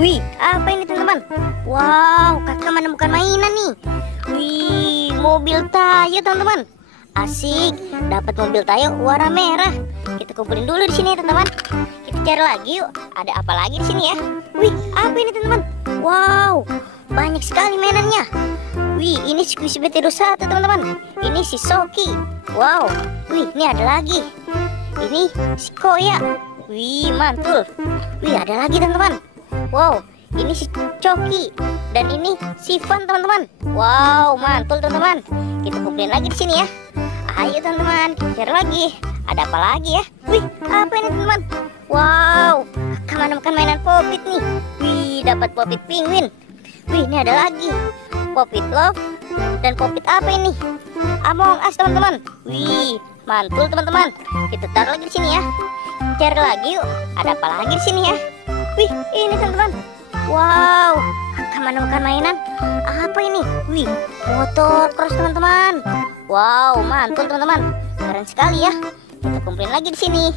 Wih, apa ini teman-teman? Wow, kakak menemukan mainan nih. Wih, mobil Tayo teman-teman. Asik, dapat mobil Tayo warna merah. Kita kumpulin dulu di sini teman-teman. Kita cari lagi yuk. Ada apa lagi di sini ya? Wih, apa ini teman-teman? Wow, banyak sekali mainannya. Wih, ini Squishy BT 21 teman-teman. Ini si Soki. Wow, wih, ini ada lagi. Ini si Koya. Wih, mantul. Wih, ada lagi teman-teman. Wow, ini si Coki dan ini si Van teman-teman. Wow, mantul teman-teman. Kita kumpulin lagi di sini ya. Ayo teman-teman, kita cari lagi. Ada apa lagi ya? Wih, apa ini teman-teman? Wow, kakak menemukan mainan Popit nih. Wih, dapat Popit Penguin. Wih, ini ada lagi Popit Love dan Popit apa ini? Among Us teman-teman. Wih, mantul teman-teman. Kita taruh lagi di sini ya. Cari lagi yuk. Ada apa lagi di sini ya? Wih, ini teman-teman. Wow, kakak menemukan mainan apa ini? Wih, motor cross teman-teman. Wow, mantul teman-teman. Keren sekali ya. Kita kumpulin lagi di sini.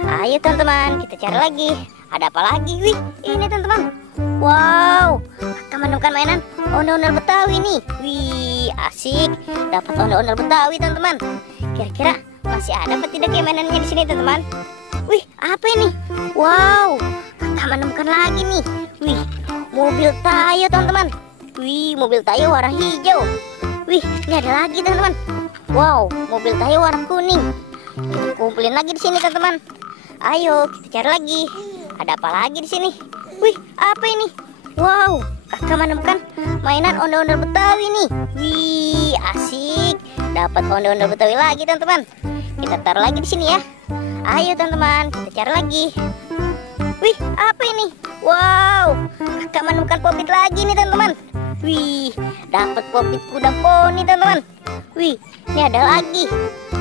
Ayo teman-teman, kita cari lagi. Ada apa lagi? Wih, ini teman-teman. Wow, kakak menemukan mainan ondel-ondel Betawi nih. Wih, asik. Dapat ondel-ondel Betawi teman-teman. Kira-kira masih ada apa tidak ya mainannya di sini teman-teman? Wih, apa ini? Wow, kakak menemukan lagi nih. Wih, mobil Tayo teman-teman. Wih, mobil Tayo warna hijau. Wih, ini ada lagi teman-teman. Wow, mobil Tayo warna kuning. Kita kumpulin lagi di sini teman-teman. Ayo, kita cari lagi. Ada apa lagi di sini? Wih, apa ini? Wow, kakak menemukan mainan ondel-ondel Betawi nih. Wih, asik. Dapat ondel-ondel Betawi lagi teman-teman. Kita taruh lagi di sini ya. Ayo teman-teman, kita cari lagi. Wih, apa ini? Wow, kakak menemukan Popit lagi nih teman-teman. Wih, dapat Popit kuda poni teman-teman. Wih, ini ada lagi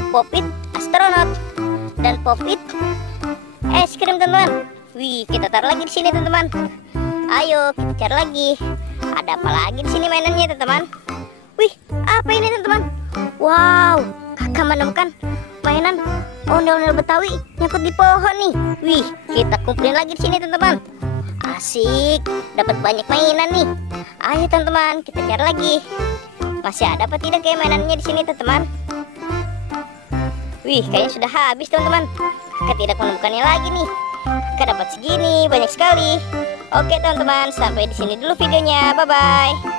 Popit astronot dan Popit es krim teman-teman. Wih, kita taruh lagi di sini teman-teman. Ayo, kita cari lagi. Ada apa lagi di sini mainannya teman-teman? Wih, apa ini teman-teman? Wow, kakak menemukan mainan ondel-ondel Betawi nyangkut di pohon nih. Wih, kita kumpulin lagi di sini teman-teman. Asik, dapat banyak mainan nih. Ayo teman-teman, kita cari lagi. Masih ada apa tidak kayak mainannya di sini teman-teman? Wih, kayaknya sudah habis teman-teman. Kakak tidak menemukannya lagi nih. Kakak dapat segini, banyak sekali. Oke teman-teman, sampai di sini dulu videonya. Bye bye.